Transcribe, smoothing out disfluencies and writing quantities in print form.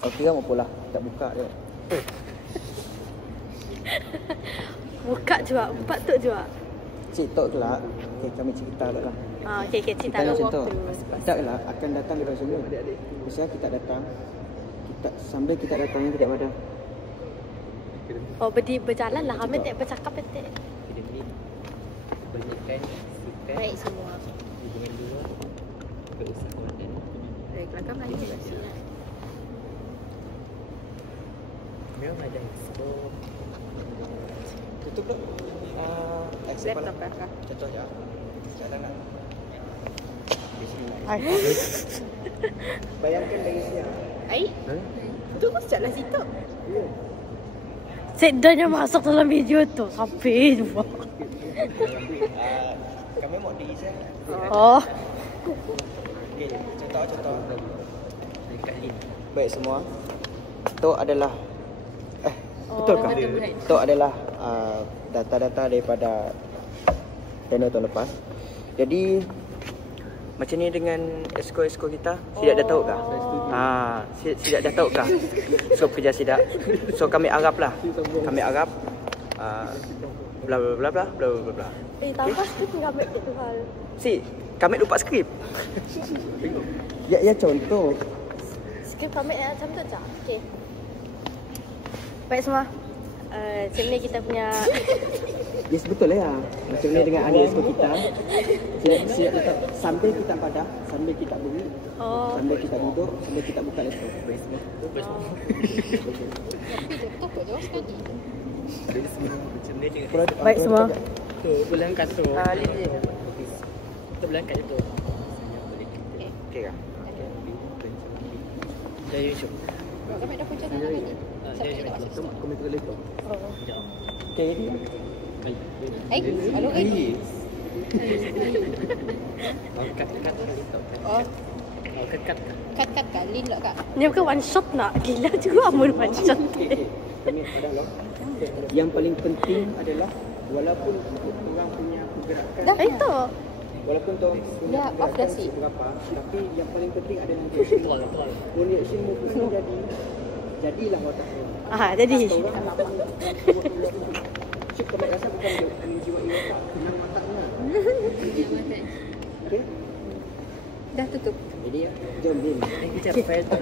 Okey kan apa lah. Tak buka je. Buka juga, patut juga. Cik tok kelak. Okey kami cerita tak lah. Okey, cerita Kita lah macam tu. waktu. Tak lah akan datang daripada semua. Misalnya kita datang. Sambil kita datang kita pada. Oh, berjalan lah. Kami tak bercakap petik. Berikan sukan Baik semua. hubungan dua keusahawanan. Baik, kelakar Melayu juga sih. Memang ada skop. Tutup dulu. Laptop kah? Contoh je. Jangan. Bayangkan dari sini. Ai? Tu kau sejak lah situ. Sedanya masuk dalam video tu. Sampai dua. Kami mau diisi. Oh. Okey, contoh. Dekat link. Baik semua. Itu adalah betul kah? Itu adalah data-data daripada Januari tahun lepas. Jadi macam ni dengan esko-esko kita, Sidak dah tahu kah? Sidak dah tahu kah? So kerja Sidak. So kami harap lah. Kami harap bla bla bla bla bla bla bla. Tambah sikit kami tu hal. Kami lupa skrip. Ya contoh. Skrip kami macam tu je. Okey. Baik semua. Macam ni kita punya. Yes betul lah ya. Macam ni dengan adik esko kita. Sidak tetap sambil kita padah, sambil kita bunyi, sambil kita duduk, sambil kita buka laptop. Baik semua. Tu bulan kasut. Lili. Tu bulan kat situ. Okey kah? Dari YouTube. Kami dah punya tangan lagi. Sampai kita masuk situ. Kami tukar laptop. Okey jadi. Halo lagi. Kat laptop. Oh, Kat. kat Lin lah kak. Ni bukan one shot nak. Gila juga amun one shot. Kami adalah yang paling penting adalah walaupun orang punya pergerakan Dah. Itu. walaupun tu punya Dah, off dah sih. berapa tapi yang paling penting adalah reaction. Reaction mu jadilah watak tu. Jadi. Orang lama cip kami rasa bukan jiwa iwa tenang wataknya. Okey. Dah tutup. Jadi jom Din. Kita file tak